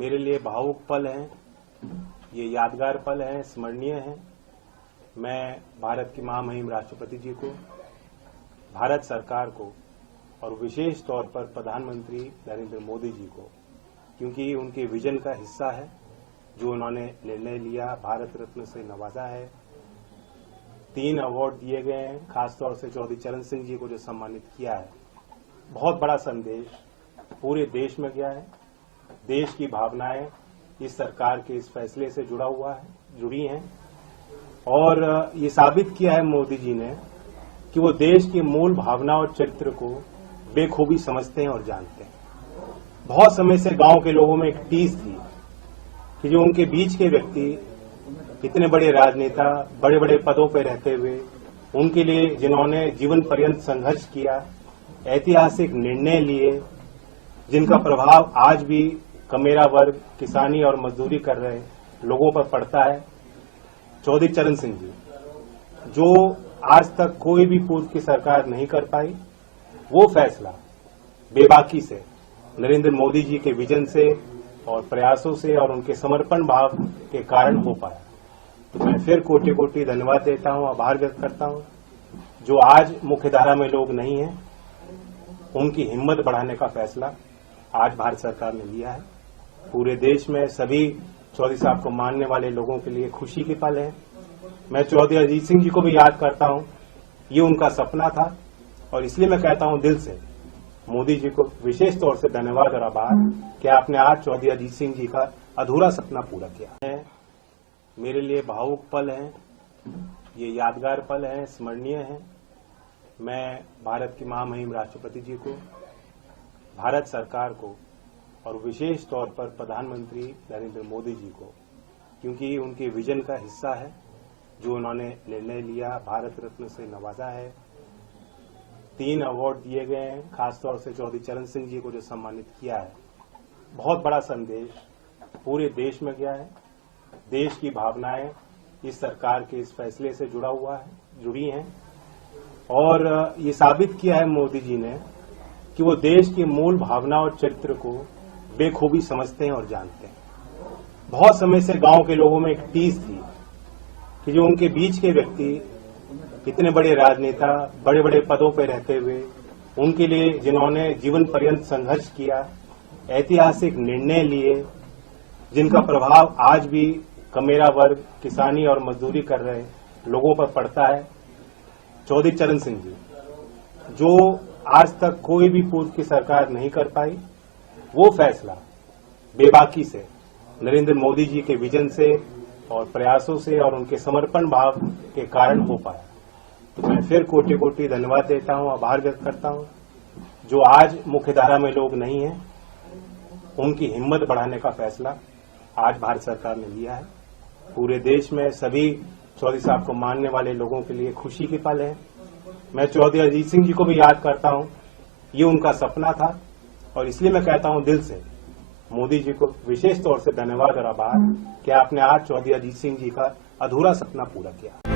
मेरे लिए भावुक पल हैं, ये यादगार पल हैं, स्मरणीय हैं। मैं भारत की महामहिम राष्ट्रपति जी को, भारत सरकार को और विशेष तौर पर प्रधानमंत्री नरेंद्र मोदी जी को, क्योंकि उनके विजन का हिस्सा है जो उन्होंने निर्णय लिया, भारत रत्न से नवाजा है। 3 अवार्ड दिए गए हैं, खासतौर से चौधरी चरण सिंह जी को जो सम्मानित किया है। बहुत बड़ा संदेश पूरे देश में गया है। देश की भावनाएं इस सरकार के इस फैसले से जुड़ी हैं और ये साबित किया है मोदी जी ने कि वो देश की मूल भावना और चरित्र को बेखूबी समझते हैं और जानते हैं। बहुत समय से गांव के लोगों में एक टीस थी कि जो उनके बीच के व्यक्ति इतने बड़े राजनेता, बड़े बड़े पदों पर रहते हुए, उनके लिए जिन्होंने जीवन पर्यंत संघर्ष किया, ऐतिहासिक निर्णय लिए, जिनका प्रभाव आज भी कमेरा वर्ग, किसानी और मजदूरी कर रहे लोगों पर पड़ता है, चौधरी चरण सिंह जी, जो आज तक कोई भी पूर्व की सरकार नहीं कर पाई, वो फैसला बेबाकी से नरेंद्र मोदी जी के विजन से और प्रयासों से और उनके समर्पण भाव के कारण हो पाया। तो मैं फिर कोटि कोटि धन्यवाद देता हूं, आभार व्यक्त करता हूं। जो आज मुख्यधारा में लोग नहीं हैं, उनकी हिम्मत बढ़ाने का फैसला आज भारत सरकार ने लिया है। पूरे देश में सभी चौधरी साहब को मानने वाले लोगों के लिए खुशी की पल है। मैं चौधरी अजीत सिंह जी को भी याद करता हूं, ये उनका सपना था और इसलिए मैं कहता हूं दिल से मोदी जी को विशेष तौर से धन्यवाद और आभार कि आपने आज चौधरी अजीत सिंह जी का अधूरा सपना पूरा किया है। मेरे लिए भावुक पल हैं, ये यादगार पल हैं, स्मरणीय हैं। मैं भारत की महामहिम राष्ट्रपति जी को, भारत सरकार को और विशेष तौर पर प्रधानमंत्री नरेंद्र मोदी जी को, क्योंकि उनके विजन का हिस्सा है जो उन्होंने निर्णय लिया, भारत रत्न से नवाजा है। 3 अवार्ड दिए गए हैं, खासतौर से चौधरी चरण सिंह जी को जो सम्मानित किया है। बहुत बड़ा संदेश पूरे देश में गया है। देश की भावनाएं इस सरकार के इस फैसले से जुड़ी हैं और ये साबित किया है मोदी जी ने कि वो देश की मूल भावना और चरित्र को बेखूबी समझते हैं और जानते हैं। बहुत समय से गांव के लोगों में एक टीस थी कि जो उनके बीच के व्यक्ति इतने बड़े राजनेता, बड़े बड़े पदों पर रहते हुए, उनके लिए जिन्होंने जीवन पर्यंत संघर्ष किया, ऐतिहासिक निर्णय लिए, जिनका प्रभाव आज भी कमेरा वर्ग, किसानी और मजदूरी कर रहे लोगों पर पड़ता है, चौधरी चरण सिंह जी, जो आज तक कोई भी पूर्व की सरकार नहीं कर पाई, वो फैसला बेबाकी से नरेंद्र मोदी जी के विजन से और प्रयासों से और उनके समर्पण भाव के कारण हो पाया। तो मैं फिर कोटि कोटि धन्यवाद देता हूं, आभार व्यक्त करता हूं। जो आज मुख्यधारा में लोग नहीं हैं, उनकी हिम्मत बढ़ाने का फैसला आज भारत सरकार ने लिया है। पूरे देश में सभी चौधरी साहब को मानने वाले लोगों के लिए खुशी की पल है। मैं चौधरी अजीत सिंह जी को भी याद करता हूं, ये उनका सपना था और इसलिए मैं कहता हूं दिल से मोदी जी को विशेष तौर से धन्यवाद और आभार कि आपने आज चौधरी अजीत सिंह जी का अधूरा सपना पूरा किया।